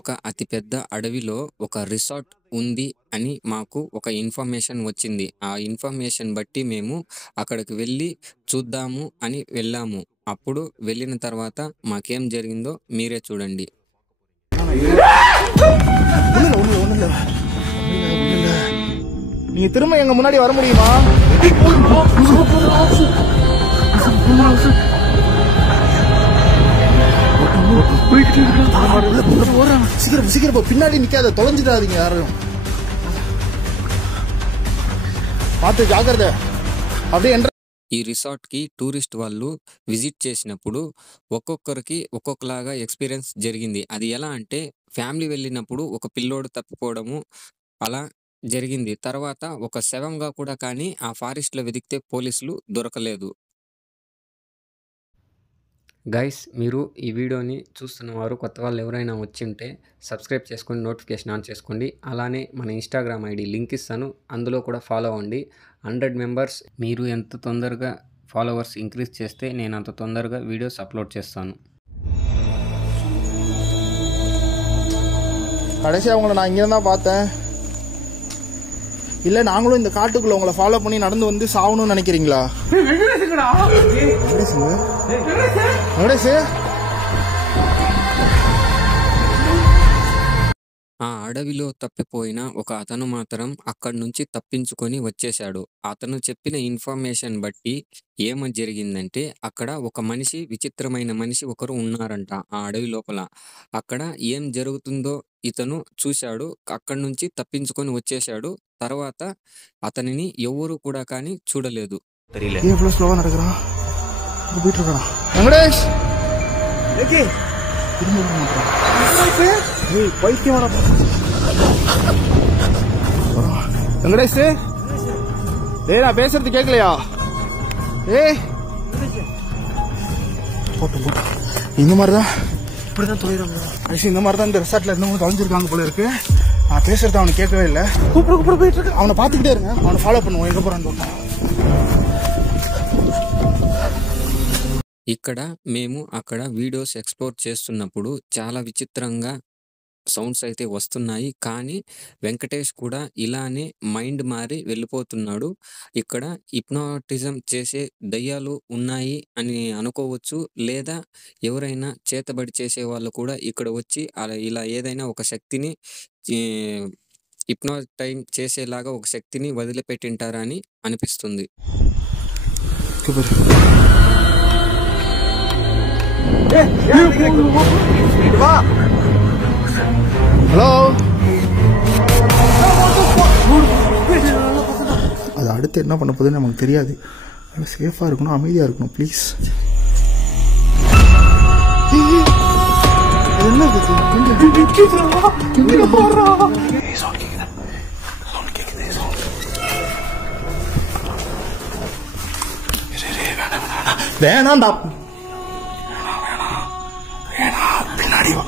ఒక అతిపెద్ద అడవిలో ఒక రిసార్ట్ ఉంది అని మాకు ఒక ఇన్ఫర్మేషన్ వచ్చింది. ఆ ఇన్ఫర్మేషన్ బట్టి మేము అక్కడికి వెళ్ళి చూద్దాము అని వెళ్ళాము. అప్పుడు వెళ్ళిన తర్వాత మాకేం జరిగిందో మీరే చూడండి. நீங்க திரும்ப எங்க முன்னாடி வர முடியுமா? சீக்கிரம் சீக்கிரம் பின்னாடி நிக்காத, தொலைஞ்சிடாதீங்க யாரும். பார்த்து ஜாக்கிரதை. அப்படியே ఈ రిసార్ట్‌కి టూరిస్ట్ వాళ్ళు విజిట్ చేసినప్పుడు ఒక్కొక్కరికి ఒక్కొక్కలాగా ఎక్స్‌పీరియన్స్ జరిగింది. అది ఎలా అంటే ఫ్యామిలీ వెళ్ళినప్పుడు ఒక పిల్లోడు తప్పిపోవడము అలా జరిగింది. తర్వాత ఒక శవంగా కూడా కానీ ఆ ఫారెస్ట్‌లో వెతికితే పోలీసులు దొరకలేదు. గైస్, మీరు ఈ వీడియోని చూస్తున్నవారు కొత్త వాళ్ళు ఎవరైనా వచ్చింటే సబ్స్క్రైబ్ చేసుకొని నోటిఫికేషన్ ఆన్ చేసుకోండి. అలానే మన ఇన్‌స్టాగ్రామ్ ఐడి లింక్ ఇస్తాను, అందులో కూడా ఫాలో అవ్వండి. 100 మెంబర్స్ మీరు ఎంత తొందరగా ఫాలోవర్స్ ఇంక్రీజ్ చేస్తే నేను అంత తొందరగా వీడియోస్ అప్లోడ్ చేస్తాను. கடைசியா உங்களை நான் இங்க தான் பார்த்தேன். இல்ல நாங்களும் இந்த காட்டுக்குள்ள உங்களை ஃபாலோ பண்ணி நடந்து வந்து சாவணும்னு நினைக்கிறீங்களா? ఆ అడవిలో తప్పిపోయిన ఒక అతను మాత్రం అక్కడి నుంచి తప్పించుకొని వచ్చేశాడు. అతను చెప్పిన ఇన్ఫర్మేషన్ బట్టి జరిగిందంటే అక్కడ ఒక మనిషి, విచిత్రమైన మనిషి ఒకరు ఉన్నారంట ఆ అడవి లోపల. అక్కడ ఏం జరుగుతుందో ఇతను చూశాడు. అక్కడి నుంచి తప్పించుకొని వచ్చేశాడు. తర్వాత అతనిని ఎవరు కూడా కానీ చూడలేదు. வெங்கடேஷ், நான் பேசுறது கேட்கலையா? இந்த மாதிரிதான் இப்படிதான் தொலைறாங்க. இந்த மாதிரிதான் இந்த ரிசார்ட்ல இருந்தவங்க தொலைஞ்சிருக்காங்க போல இருக்கு. நான் பேசுறது அவனுக்கு கேட்கவே இல்லை. கூப்பிட போயிட்டு இருக்கு. அவனை பாத்துக்கிட்டே இருங்க, அவனை ஃபாலோ பண்ணுவோம் எங்க போறான்னு. ఇక్కడ మేము అక్కడ వీడియోస్ ఎక్స్‌ప్లోర్ చేస్తున్నప్పుడు చాలా విచిత్రంగా సౌండ్స్ అయితే వస్తున్నాయి. కానీ వెంకటేష్ కూడా ఇలానే మైండ్ మారి వెళ్ళిపోతున్నాడు. ఇక్కడ హిప్నాటిజం చేసే దయ్యాలు ఉన్నాయి అని అనుకోవచ్చు. లేదా ఎవరైనా చేతబడి చేసేవాళ్ళు కూడా ఇక్కడ వచ్చి ఇలా ఏదైనా ఒక శక్తిని హిప్నోటైజ్ చేసేలాగా ఒక శక్తిని వదిలిపెట్టింటారని అనిపిస్తుంది. ஹலோ, அது அடுத்து என்ன பண்ண போகுதுன்னு நமக்கு தெரியாது. சேஃபா இருக்கணும், அமைதியா இருக்கணும் ப்ளீஸ். வேணாண்டா, பின்னாடி வா.